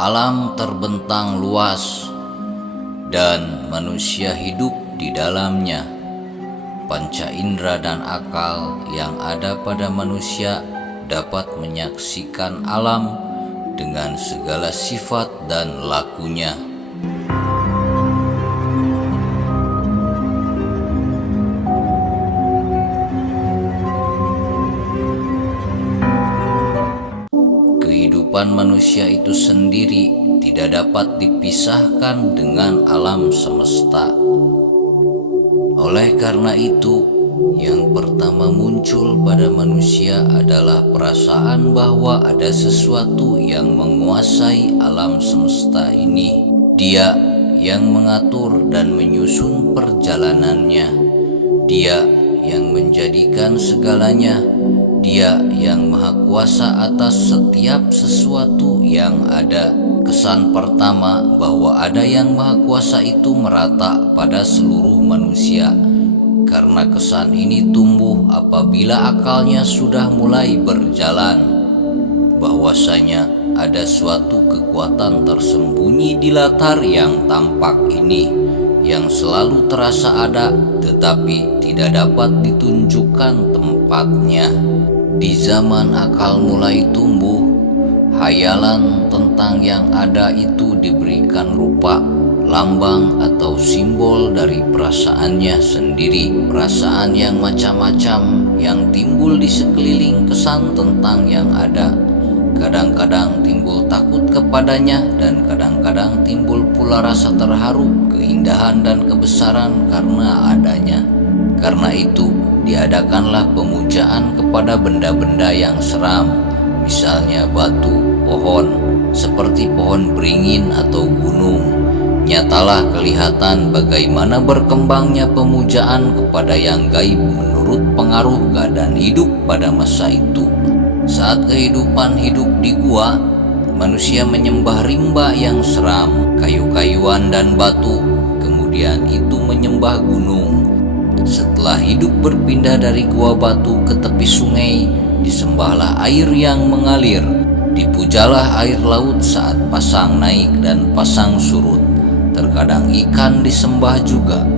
Alam terbentang luas dan manusia hidup di dalamnya. Panca indera dan akal yang ada pada manusia dapat menyaksikan alam dengan segala sifat dan lakunya. Kehidupan manusia itu sendiri tidak dapat dipisahkan dengan alam semesta. Oleh karena itu, yang pertama muncul pada manusia adalah perasaan bahwa ada sesuatu yang menguasai alam semesta ini. Dia yang mengatur dan menyusun perjalanannya. Dia yang menjadikan segalanya. Dia yang maha kuasa atas setiap sesuatu yang ada. Kesan pertama bahwa ada yang maha kuasa itu merata pada seluruh manusia, karena kesan ini tumbuh apabila akalnya sudah mulai berjalan, bahwasanya ada suatu kekuatan tersembunyi di latar yang tampak ini, yang selalu terasa ada tetapi tidak dapat ditunjukkan tempatnya. Di zaman akal mulai tumbuh, hayalan tentang yang ada itu diberikan rupa, lambang atau simbol dari perasaannya sendiri. Perasaan yang macam-macam yang timbul di sekeliling kesan tentang yang ada. Kadang-kadang timbul takut kepadanya dan kadang-kadang timbul pula rasa terharu, keindahan dan kebesaran karena adanya. Karena itu, diadakanlah pemujaan kepada benda-benda yang seram, misalnya batu, pohon, seperti pohon beringin atau gunung. Nyatalah kelihatan bagaimana berkembangnya pemujaan kepada yang gaib menurut pengaruh keadaan hidup pada masa itu. Saat kehidupan hidup di gua, manusia menyembah rimba yang seram, kayu-kayuan dan batu, kemudian itu menyembah gunung. Setelah hidup berpindah dari gua batu ke tepi sungai, disembahlah air yang mengalir, dipujalah air laut saat pasang naik dan pasang surut. Terkadang ikan disembah juga.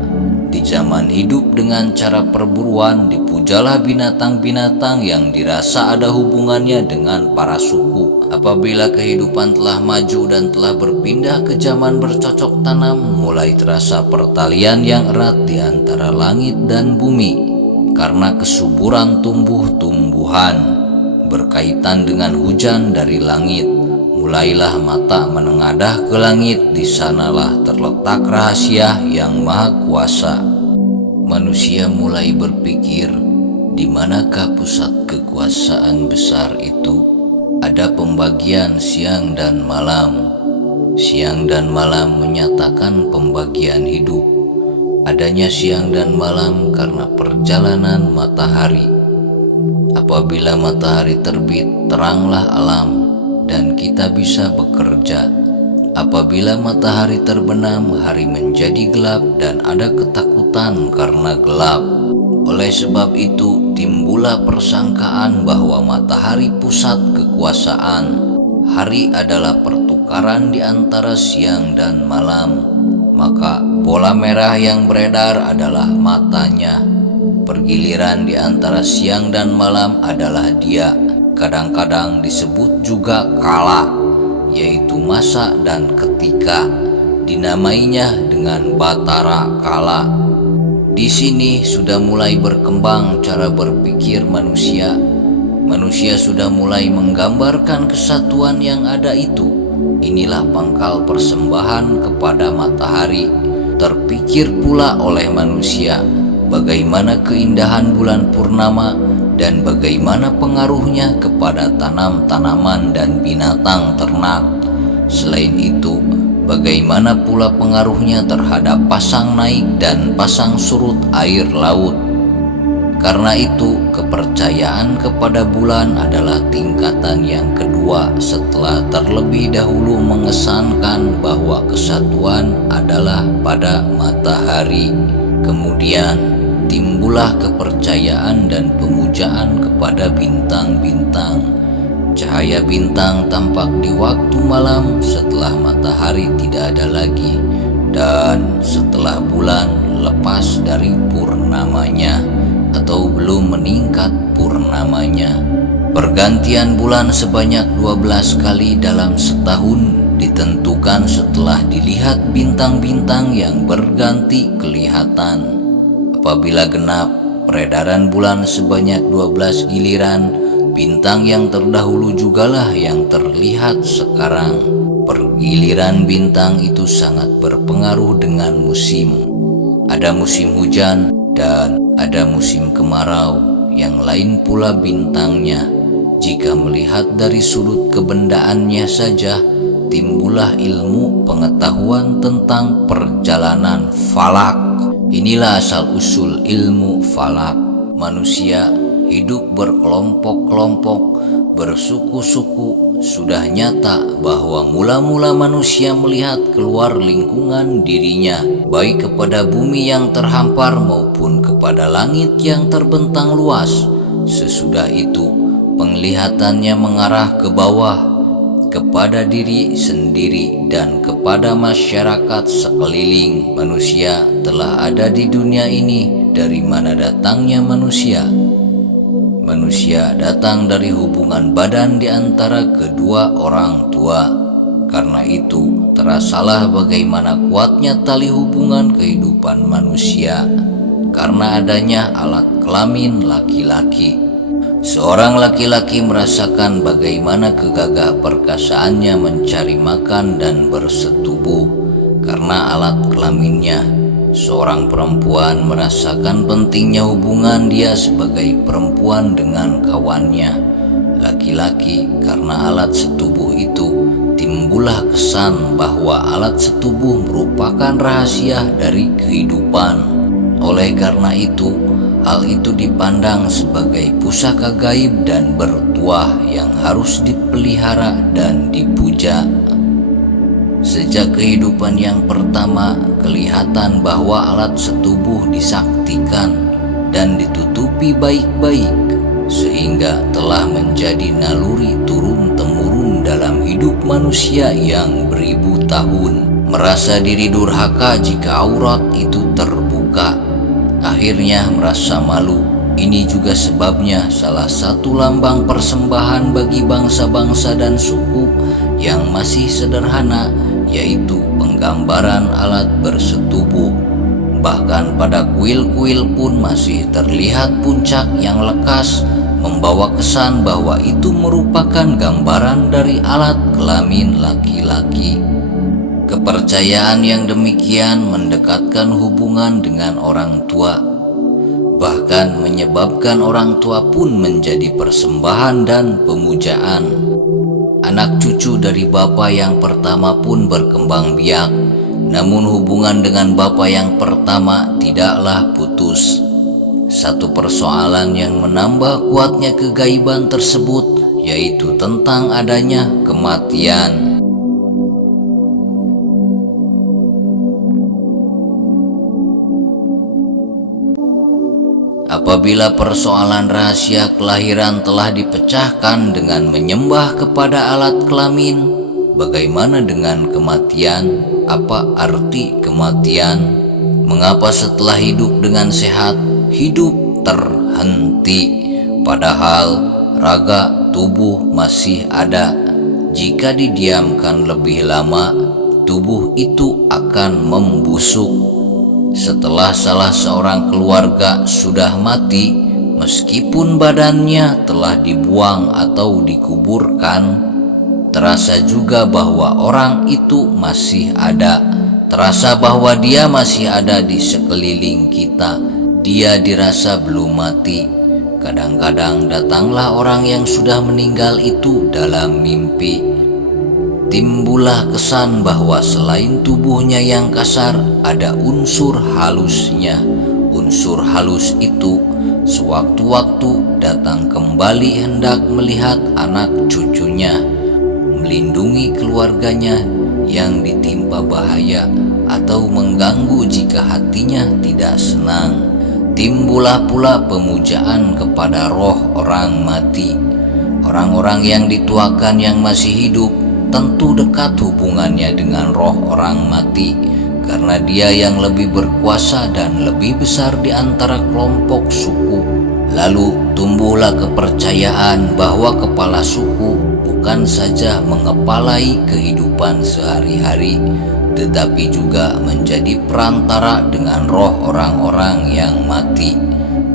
Di zaman hidup dengan cara perburuan, dipujalah binatang-binatang yang dirasa ada hubungannya dengan para suku. Apabila kehidupan telah maju dan telah berpindah ke zaman bercocok tanam, mulai terasa pertalian yang erat di antara langit dan bumi. Karena kesuburan tumbuh-tumbuhan berkaitan dengan hujan dari langit, mulailah mata menengadah ke langit. Di sanalah terletak rahasia yang maha kuasa. Manusia mulai berpikir, di manakah pusat kekuasaan besar itu? Ada pembagian siang dan malam. Siang dan malam menyatakan pembagian hidup. Adanya siang dan malam karena perjalanan matahari. Apabila matahari terbit, teranglah alam dan kita bisa bekerja. Apabila matahari terbenam, hari menjadi gelap dan ada ketakutan karena gelap. Oleh sebab itu, timbullah persangkaan bahwa matahari pusat kekuasaan. Hari adalah pertukaran di antara siang dan malam. Maka bola merah yang beredar adalah matanya. Pergiliran di antara siang dan malam adalah dia. Kadang-kadang disebut juga kala, yaitu masa dan ketika. Dinamainya dengan batara kala. Di sini sudah mulai berkembang cara berpikir manusia. Manusia sudah mulai menggambarkan kesatuan yang ada itu. Inilah pangkal persembahan kepada matahari. Terpikir pula oleh manusia bagaimana keindahan bulan purnama dan bagaimana pengaruhnya kepada tanam-tanaman dan binatang ternak. Selain itu, bagaimana pula pengaruhnya terhadap pasang naik dan pasang surut air laut. Karena itu, kepercayaan kepada bulan adalah tingkatan yang kedua setelah terlebih dahulu mengesankan bahwa kesatuan adalah pada matahari. Kemudian timbullah kepercayaan dan pemujaan kepada bintang-bintang. Cahaya bintang tampak di waktu malam setelah matahari tidak ada lagi dan setelah bulan lepas dari purnamanya atau belum meningkat purnamanya. Pergantian bulan sebanyak 12 kali dalam setahun ditentukan setelah dilihat bintang-bintang yang berganti kelihatan. Apabila genap peredaran bulan sebanyak 12 giliran, bintang yang terdahulu jugalah yang terlihat sekarang. Pergiliran bintang itu sangat berpengaruh dengan musim. Ada musim hujan dan ada musim kemarau, yang lain pula bintangnya. Jika melihat dari sudut kebendaannya saja, timbullah ilmu pengetahuan tentang perjalanan falak. Inilah asal-usul ilmu falak. Manusia hidup berkelompok-kelompok, bersuku-suku. Sudah nyata bahwa mula-mula manusia melihat keluar lingkungan dirinya, baik kepada bumi yang terhampar maupun kepada langit yang terbentang luas. Sesudah itu, penglihatannya mengarah ke bawah, kepada diri sendiri dan kepada masyarakat sekeliling. Manusia telah ada di dunia ini. Dari mana datangnya manusia? Manusia datang dari hubungan badan di antara kedua orang tua. Karena itu, terasalah bagaimana kuatnya tali hubungan kehidupan manusia karena adanya alat kelamin laki-laki. Seorang laki-laki merasakan bagaimana kegagah perkasaannya mencari makan dan bersetubuh karena alat kelaminnya. Seorang perempuan merasakan pentingnya hubungan dia sebagai perempuan dengan kawannya. Laki-laki karena alat setubuh itu, timbullah kesan bahwa alat setubuh merupakan rahasia dari kehidupan. Oleh karena itu, hal itu dipandang sebagai pusaka gaib dan bertuah yang harus dipelihara dan dipuja. Sejak kehidupan yang pertama, kelihatan bahwa alat setubuh disaktikan dan ditutupi baik-baik, sehingga telah menjadi naluri turun-temurun dalam hidup manusia yang beribu tahun. Merasa diri durhaka jika aurat itu terbuka, akhirnya merasa malu. Ini juga sebabnya salah satu lambang persembahan bagi bangsa-bangsa dan suku yang masih sederhana, yaitu penggambaran alat bersetubuh. Bahkan pada kuil-kuil pun masih terlihat puncak yang lekas, membawa kesan bahwa itu merupakan gambaran dari alat kelamin laki-laki. Kepercayaan yang demikian mendekatkan hubungan dengan orang tua, bahkan menyebabkan orang tua pun menjadi persembahan dan pemujaan. Anak cucu dari bapa yang pertama pun berkembang biak, namun hubungan dengan bapa yang pertama tidaklah putus. Satu persoalan yang menambah kuatnya kegaiban tersebut yaitu tentang adanya kematian. Apabila persoalan rahasia kelahiran telah dipecahkan dengan menyembah kepada alat kelamin, bagaimana dengan kematian? Apa arti kematian? Mengapa setelah hidup dengan sehat, hidup terhenti? Padahal raga tubuh masih ada. Jika didiamkan lebih lama, tubuh itu akan membusuk. Setelah salah seorang keluarga sudah mati, meskipun badannya telah dibuang atau dikuburkan, terasa juga bahwa orang itu masih ada. Terasa bahwa dia masih ada di sekeliling kita. Dia dirasa belum mati. Kadang-kadang datanglah orang yang sudah meninggal itu dalam mimpi. Timbullah kesan bahwa selain tubuhnya yang kasar, ada unsur halusnya. Unsur halus itu sewaktu-waktu datang kembali hendak melihat anak cucunya, melindungi keluarganya yang ditimpa bahaya, atau mengganggu jika hatinya tidak senang. Timbullah pula pemujaan kepada roh orang mati. Orang-orang yang dituakan yang masih hidup tentu dekat hubungannya dengan roh orang mati, karena dia yang lebih berkuasa dan lebih besar di antara kelompok suku. Lalu tumbuhlah kepercayaan bahwa kepala suku bukan saja mengepalai kehidupan sehari-hari, tetapi juga menjadi perantara dengan roh orang-orang yang mati.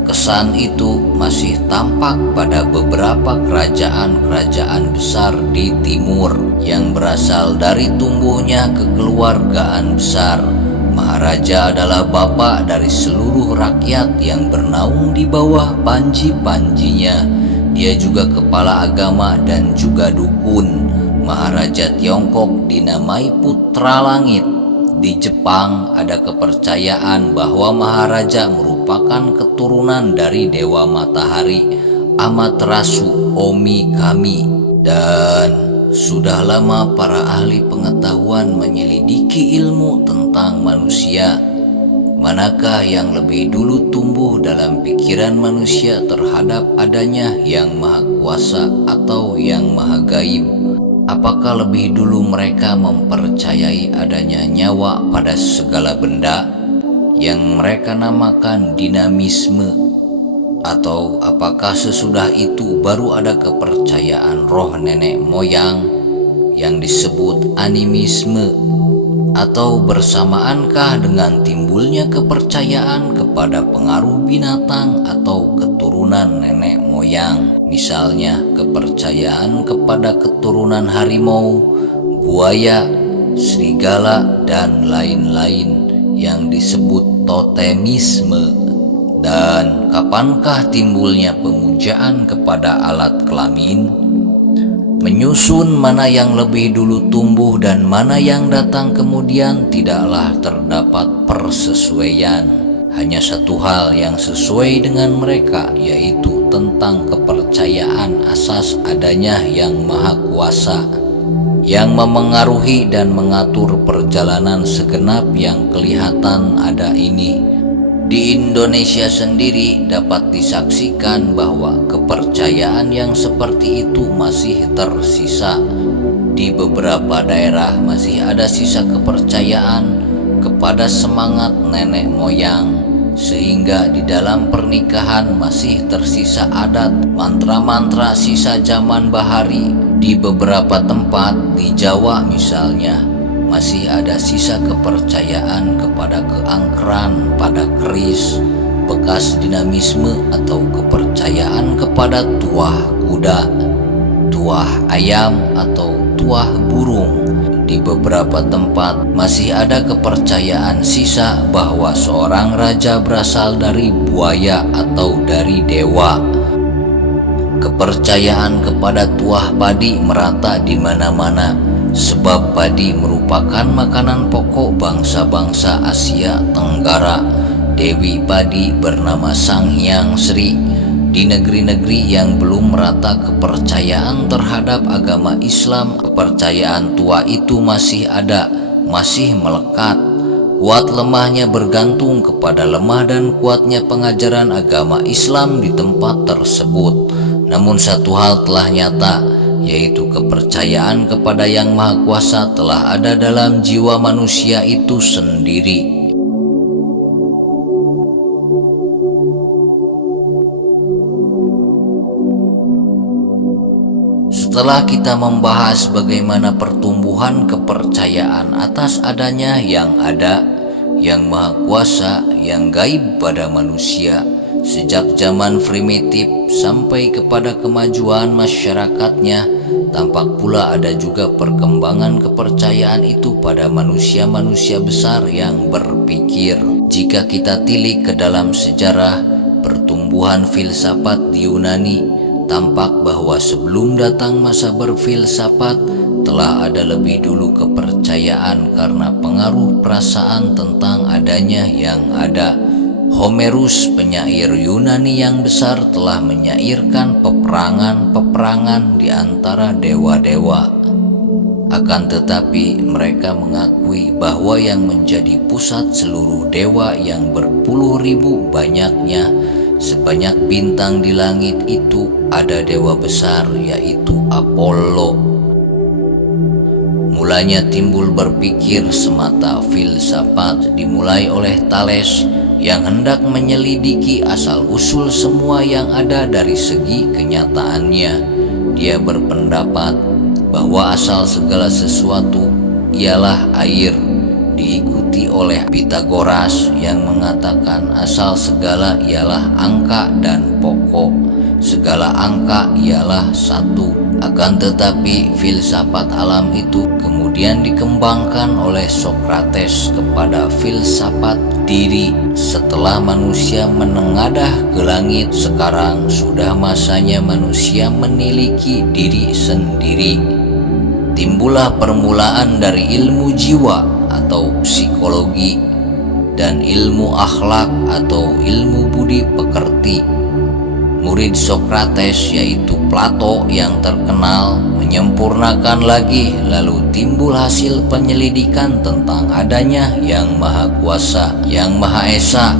Kesan itu masih tampak pada beberapa kerajaan-kerajaan besar di timur yang berasal dari tumbuhnya kekeluargaan besar. Maharaja adalah bapak dari seluruh rakyat yang bernaung di bawah panji-panjinya. Dia juga kepala agama dan juga dukun. Maharaja Tiongkok dinamai Putra Langit. Di Jepang ada kepercayaan bahwa Maharaja merupakan keturunan dari Dewa Matahari Amaterasu Omi Kami. Dan sudah lama para ahli pengetahuan menyelidiki ilmu tentang manusia. Manakah yang lebih dulu tumbuh dalam pikiran manusia terhadap adanya Yang Maha Kuasa atau Yang Maha Gaib? Apakah lebih dulu mereka mempercayai adanya nyawa pada segala benda yang mereka namakan dinamisme? Atau apakah sesudah itu baru ada kepercayaan roh nenek moyang yang disebut animisme? Atau bersamaankah dengan timbulnya kepercayaan kepada pengaruh binatang atau keturunan nenek moyang? Misalnya kepercayaan kepada keturunan harimau, buaya, serigala, dan lain-lain yang disebut totemisme. Dan kapankah timbulnya pemujaan kepada alat kelamin? Menyusun mana yang lebih dulu tumbuh dan mana yang datang kemudian tidaklah terdapat persesuaian. Hanya satu hal yang sesuai dengan mereka, yaitu tentang kepercayaan asas adanya Yang Maha Kuasa yang memengaruhi dan mengatur perjalanan segenap yang kelihatan ada ini. Di Indonesia sendiri dapat disaksikan bahwa kepercayaan yang seperti itu masih tersisa. Di beberapa daerah masih ada sisa kepercayaan kepada semangat nenek moyang, sehingga di dalam pernikahan masih tersisa adat mantra-mantra sisa zaman bahari. Di beberapa tempat di Jawa misalnya, masih ada sisa kepercayaan kepada keangkeran pada keris, bekas dinamisme atau kepercayaan kepada tuah kuda, tuah ayam atau tuah burung. Di beberapa tempat masih ada kepercayaan sisa bahwa seorang raja berasal dari buaya atau dari dewa. Kepercayaan kepada tuah padi merata di mana-mana, sebab padi merupakan makanan pokok bangsa-bangsa Asia Tenggara. Dewi Padi bernama Sang Hyang Sri. Di negeri-negeri yang belum merata kepercayaan terhadap agama Islam, kepercayaan tua itu masih ada, masih melekat. Kuat lemahnya bergantung kepada lemah dan kuatnya pengajaran agama Islam di tempat tersebut. Namun satu hal telah nyata, yaitu kepercayaan kepada Yang Maha Kuasa telah ada dalam jiwa manusia itu sendiri. Setelah kita membahas bagaimana pertumbuhan kepercayaan atas adanya yang ada, Yang Maha Kuasa, yang gaib pada manusia, sejak zaman primitif sampai kepada kemajuan masyarakatnya, tampak pula ada juga perkembangan kepercayaan itu pada manusia-manusia besar yang berpikir. Jika kita tilik ke dalam sejarah pertumbuhan filsafat di Yunani, tampak bahwa sebelum datang masa berfilsafat, telah ada lebih dulu kepercayaan karena pengaruh perasaan tentang adanya yang ada. Homerus, penyair Yunani yang besar, telah menyairkan peperangan-peperangan di antara dewa-dewa. Akan tetapi mereka mengakui bahwa yang menjadi pusat seluruh dewa yang berpuluh ribu banyaknya Sebanyak bintang di langit itu ada dewa besar, yaitu Apollo. Mulanya timbul berpikir semata filsafat dimulai oleh Thales yang hendak menyelidiki asal-usul semua yang ada dari segi kenyataannya. Dia berpendapat bahwa asal segala sesuatu ialah air. Diikuti oleh Pythagoras yang mengatakan asal segala ialah angka dan pokok. Segala angka ialah satu. Akan tetapi filsafat alam itu kemudian dikembangkan oleh Socrates kepada filsafat diri. Setelah manusia menengadah ke langit, sekarang sudah masanya manusia memiliki diri sendiri. Timbullah permulaan dari ilmu jiwa atau psikologi dan ilmu akhlak atau ilmu budi pekerti. Murid Socrates yaitu Plato yang terkenal menyempurnakan lagi, lalu timbul hasil penyelidikan tentang adanya yang maha kuasa, yang maha esa,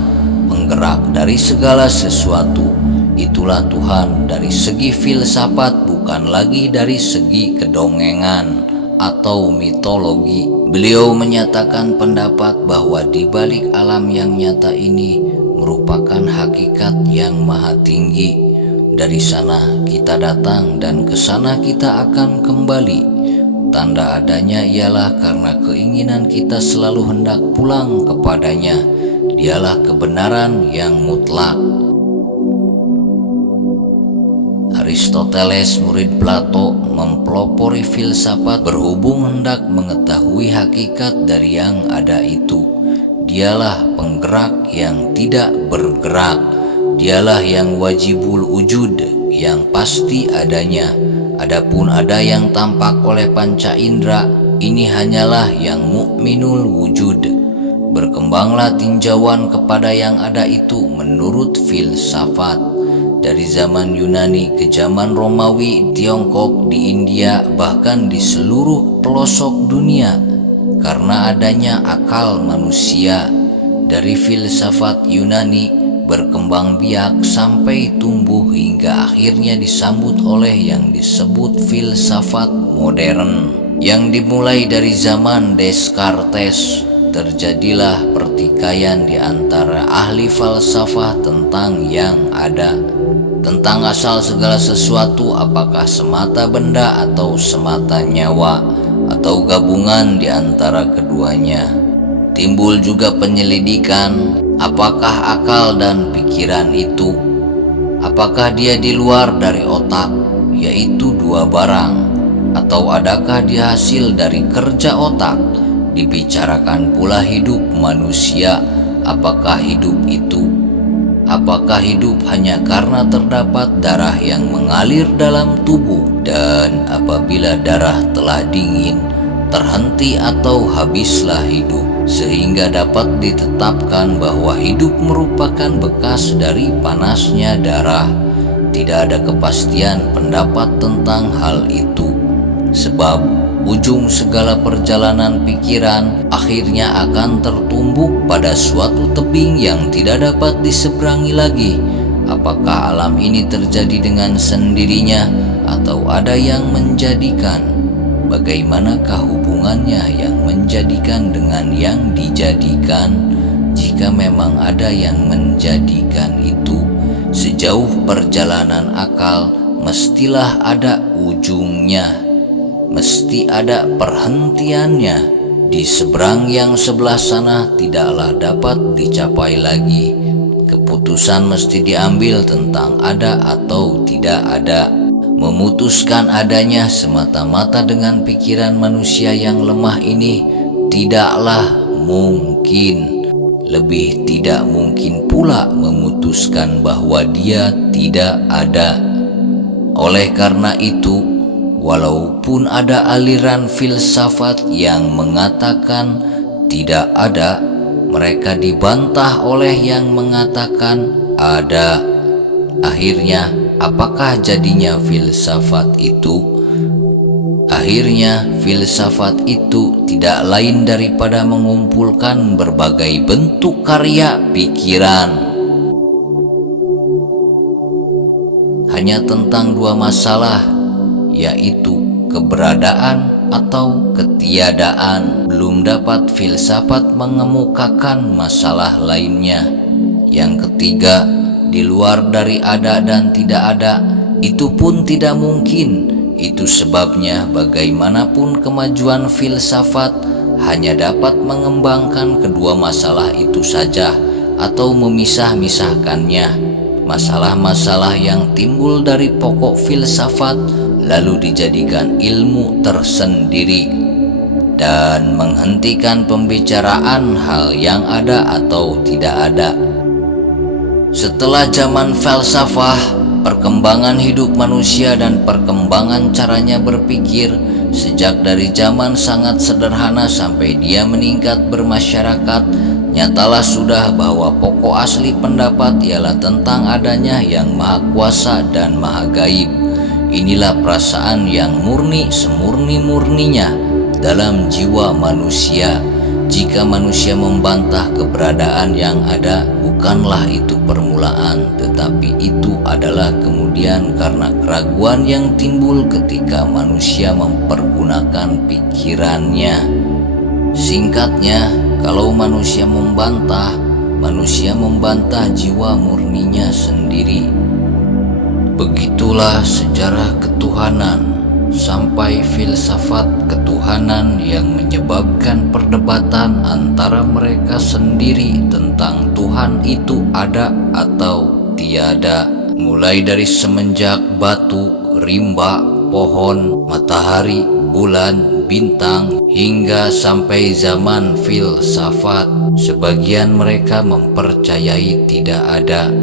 penggerak dari segala sesuatu. Itulah Tuhan dari segi filsafat, bukan lagi dari segi kedongengan atau mitologi. Beliau menyatakan pendapat bahwa di balik alam yang nyata ini merupakan hakikat yang maha tinggi. Dari sana kita datang dan ke sana kita akan kembali. Tanda adanya ialah karena keinginan kita selalu hendak pulang kepadanya. Dialah kebenaran yang mutlak. Aristoteles, murid Plato, mempelopori filsafat berhubung hendak mengetahui hakikat dari yang ada itu. Dialah penggerak yang tidak bergerak. Dialah yang wajibul wujud, yang pasti adanya. Adapun ada yang tampak oleh panca indera, ini hanyalah yang mukminul wujud. Berkembanglah tinjauan kepada yang ada itu menurut filsafat. Dari zaman Yunani ke zaman Romawi, Tiongkok, di India, bahkan di seluruh pelosok dunia. Karena adanya akal manusia, dari filsafat Yunani berkembang biak sampai tumbuh hingga akhirnya disambut oleh yang disebut filsafat modern. Yang dimulai dari zaman Descartes, terjadilah pertikaian di antara ahli falsafah tentang yang ada, tentang asal segala sesuatu, apakah semata benda atau semata nyawa, atau gabungan di antara keduanya. Timbul juga penyelidikan, apakah akal dan pikiran itu, apakah dia di luar dari otak, yaitu dua barang, atau adakah dia hasil dari kerja otak. Dibicarakan pula hidup manusia, apakah hidup hidup hanya karena terdapat darah yang mengalir dalam tubuh, dan apabila darah telah dingin, terhenti atau habislah hidup, sehingga dapat ditetapkan bahwa hidup merupakan bekas dari panasnya darah. Tidak ada kepastian pendapat tentang hal itu, sebab ujung segala perjalanan pikiran akhirnya akan tertumbuk pada suatu tebing yang tidak dapat diseberangi lagi. Apakah alam ini terjadi dengan sendirinya atau ada yang menjadikan? Bagaimanakah hubungannya yang menjadikan dengan yang dijadikan? Jika memang ada yang menjadikan itu, sejauh perjalanan akal mestilah ada ujungnya, mesti ada perhentiannya. Di seberang yang sebelah sana tidaklah dapat dicapai lagi. Keputusan mesti diambil tentang ada atau tidak ada. Memutuskan adanya semata-mata dengan pikiran manusia yang lemah ini tidaklah mungkin. Lebih tidak mungkin pula memutuskan bahwa dia tidak ada. Oleh karena itu, walaupun ada aliran filsafat yang mengatakan tidak ada, mereka dibantah oleh yang mengatakan ada. Akhirnya, apakah jadinya filsafat itu? Akhirnya, filsafat itu tidak lain daripada mengumpulkan berbagai bentuk karya pikiran. hanya tentang dua masalah, yaitu keberadaan atau ketiadaan. Belum dapat filsafat mengemukakan masalah lainnya. Yang ketiga, di luar dari ada dan tidak ada, itu pun tidak mungkin. Itu sebabnya bagaimanapun kemajuan filsafat hanya dapat mengembangkan kedua masalah itu saja atau memisah-misahkannya. Masalah-masalah yang timbul dari pokok filsafat lalu dijadikan ilmu tersendiri dan menghentikan pembicaraan hal yang ada atau tidak ada. Setelah zaman falsafah, perkembangan hidup manusia dan perkembangan caranya berpikir sejak dari zaman sangat sederhana sampai dia meningkat bermasyarakat, nyatalah sudah bahwa pokok asli pendapat ialah tentang adanya yang maha kuasa dan maha gaib. Inilah perasaan yang murni semurni-murninya dalam jiwa manusia. Jika manusia membantah keberadaan yang ada, bukanlah itu permulaan, tetapi itu adalah kemudian karena keraguan yang timbul ketika manusia mempergunakan pikirannya. Singkatnya, kalau manusia membantah jiwa murninya sendiri. Begitulah sejarah ketuhanan sampai filsafat ketuhanan yang menyebabkan perdebatan antara mereka sendiri tentang Tuhan itu ada atau tiada. Mulai dari semenjak batu, rimba, pohon, matahari, bulan, bintang, hingga sampai zaman filsafat, sebagian mereka mempercayai tidak ada.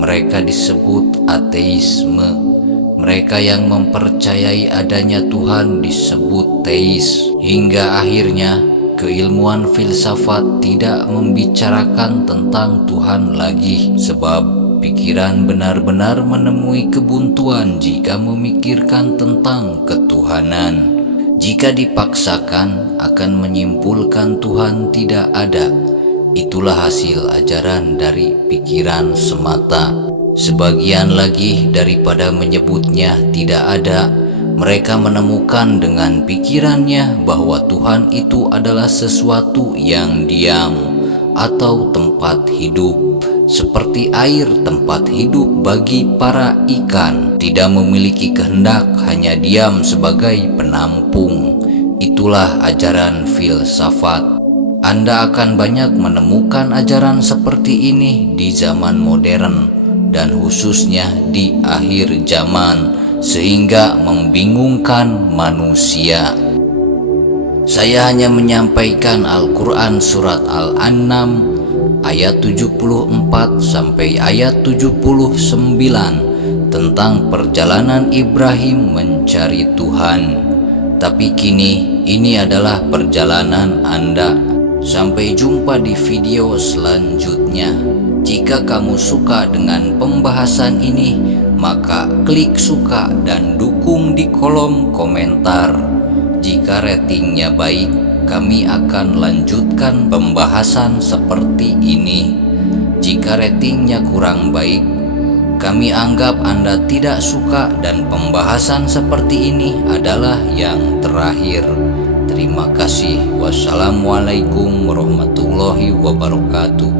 Mereka disebut ateisme. Mereka yang mempercayai adanya Tuhan disebut teis. Hingga akhirnya keilmuan filsafat tidak membicarakan tentang Tuhan lagi, sebab pikiran benar-benar menemui kebuntuan jika memikirkan tentang ketuhanan. Jika dipaksakan akan menyimpulkan Tuhan tidak ada. Itulah hasil ajaran dari pikiran semata. Sebagian lagi daripada menyebutnya tidak ada, mereka menemukan dengan pikirannya bahwa Tuhan itu adalah sesuatu yang diam atau tempat hidup, seperti air tempat hidup bagi para ikan, tidak memiliki kehendak, hanya diam sebagai penampung. Itulah ajaran filsafat. Anda akan banyak menemukan ajaran seperti ini di zaman modern dan khususnya di akhir zaman, sehingga membingungkan manusia. Saya hanya menyampaikan Al-Quran surat Al-An'am ayat 74 sampai ayat 79 tentang perjalanan Ibrahim mencari Tuhan. Tapi kini ini adalah perjalanan Anda. Sampai jumpa di video selanjutnya. Jika kamu suka dengan pembahasan ini, maka klik suka dan dukung di kolom komentar. Jika ratingnya baik, kami akan lanjutkan pembahasan seperti ini. Jika ratingnya kurang baik, kami anggap Anda tidak suka dan pembahasan seperti ini adalah yang terakhir. Terima kasih. Wassalamualaikum warahmatullahi wabarakatuh.